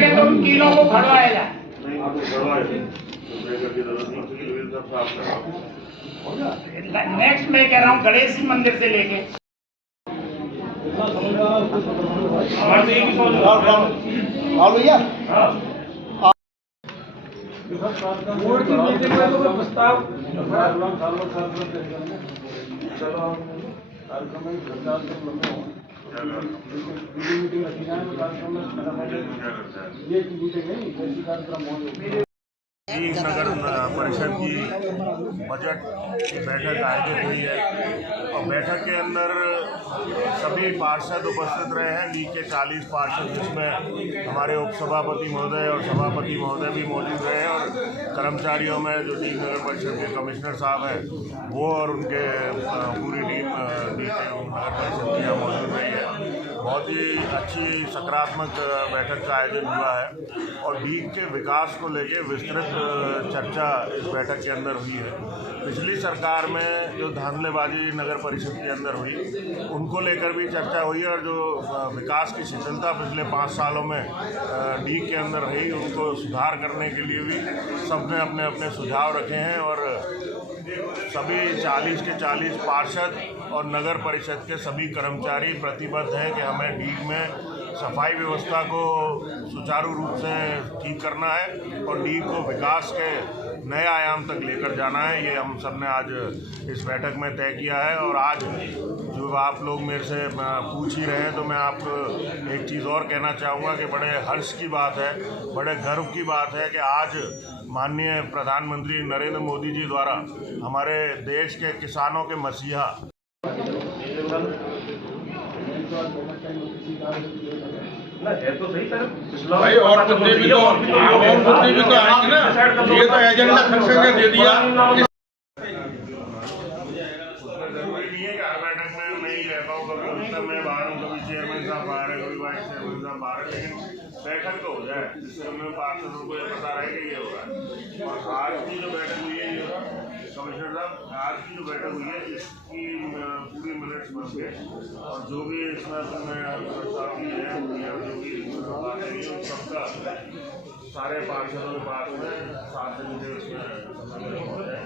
लगे तो उन कीलों को भरवाया जाए। नेक्स्ट मैं कह रहा हूँ गणेश जी मंदिर से लेके बोर्ड की मीटिंग में तो प्रस्ताव मीटिंग रखी जाए ये मीटिंग नहीं ऐसी कार्यक्रम हो नगर परिषद की बजट की बैठक आयोजित हुई है और बैठक के अंदर सभी पार्षद उपस्थित रहे हैं। लीग के 40 पार्षद, जिसमें हमारे उपसभापति महोदय और सभापति महोदय भी मौजूद रहे और कर्मचारियों में जो लीग नगर परिषद के कमिश्नर साहब हैं वो और उनके पूरी टीम नगर परिषद की यहाँ मौजूद रही है। बहुत ही अच्छी सकारात्मक बैठक का आयोजन हुआ है और लीग के विकास को लेकर विस्तृत चर्चा इस बैठक के अंदर हुई है। पिछली सरकार में जो धांधलेबाजी नगर परिषद के अंदर हुई उनको लेकर भी चर्चा हुई और जो विकास की शिथिलता पिछले 5 सालों में लीग के अंदर रही उनको सुधार करने के लिए भी सबने अपने अपने सुझाव रखे हैं और सभी 40 के 40 पार्षद और नगर परिषद के सभी कर्मचारी प्रतिबद्ध हैं कि हमें लीग में सफाई व्यवस्था को सुचारू रूप से ठीक करना है और लीग को विकास के नए आयाम तक लेकर जाना है। ये हम सब ने आज इस बैठक में तय किया है और आज जो आप लोग मेरे से पूछ ही रहे हैं तो मैं आपको एक चीज़ और कहना चाहूँगा कि बड़े हर्ष की बात है, बड़े गर्व की बात है कि आज माननीय प्रधानमंत्री नरेंद्र मोदी जी द्वारा हमारे देश के किसानों के मसीहा ना है तो सही सर भाई और मुद्दे भी तो आएंगे ना, ये तो एजेंडा फिक्स करके दे दिया। जरूरी नहीं है कि हर बैठक में मैं ही रहता हूँ, कभी उस मैं बाहर हूँ, कभी चेयरमैन साहब बाहर है, कभी वाइस चेयरमैन साहब बाहर है, लेकिन बैठक तो हो जाए जिससे हमें पार्षदों को ये पता रहे कि ये हो रहा है। और आज की जो बैठक हुई है कमिश्नर साहब, आज की जो बैठक हुई है इसकी पूरी मिनट्स बन गए और जो भी इसमें प्रस्ताव की है जो भी बातें हुई है सबका सारे पार्षदों के पास में 7 दिन से उसमें हो जाए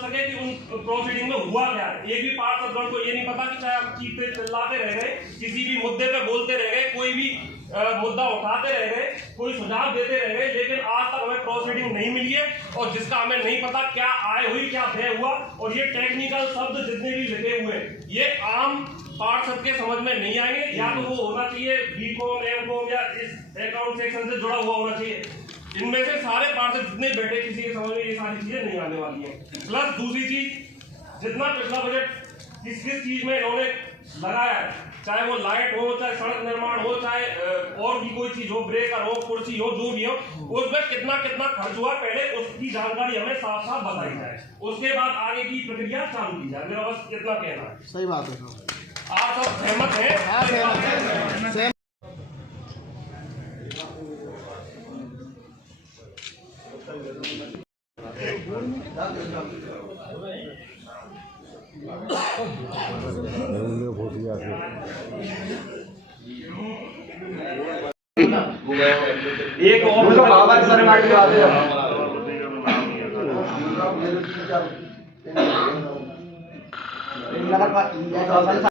सके कि उन प्रोसीडिंग में हुआ क्या है। एक भी पार्षदगण को ये नहीं पता कि चाहे आप चीखते चिल्लाते रह गए, किसी भी मुद्दे पे बोलते रह गए, कोई भी मुद्दा उठाते रह गए, कोई सुझाव देते रह गए, लेकिन आज तक हमें प्रोसीडिंग नहीं मिली है और जिसका हमें नहीं पता क्या आय हुई क्या व्यय हुआ। और ये टेक्निकल शब्द जितने भी लिखे हुए हैं ये आम पार्षद के समझ में नहीं आएंगे। या तो वो होना चाहिए बीकॉम एमकॉम या इस अकाउंट सेक्शन से जुड़ा हुआ होना चाहिए। इनमें से सारे पार्षद जितने बैठे किसी के समझ में ये सारी चीजें नहीं आने वाली हैं। प्लस दूसरी चीज, जितना पिछला बजट किस किस चीज में इन्होंने लगाया है, चाहे वो लाइट हो, चाहे सड़क निर्माण हो, चाहे और भी कोई चीज हो, ब्रेकर हो, कुर्सी हो, जो भी हो, उसमें कितना कितना खर्च हुआ पहले उसकी जानकारी हमें साफ साफ बताई जाए, उसके बाद आगे की प्रक्रिया चालू की जाए। मेरा बस कितना कहना है। सही बात है। आप सब सहमत हैं? एक और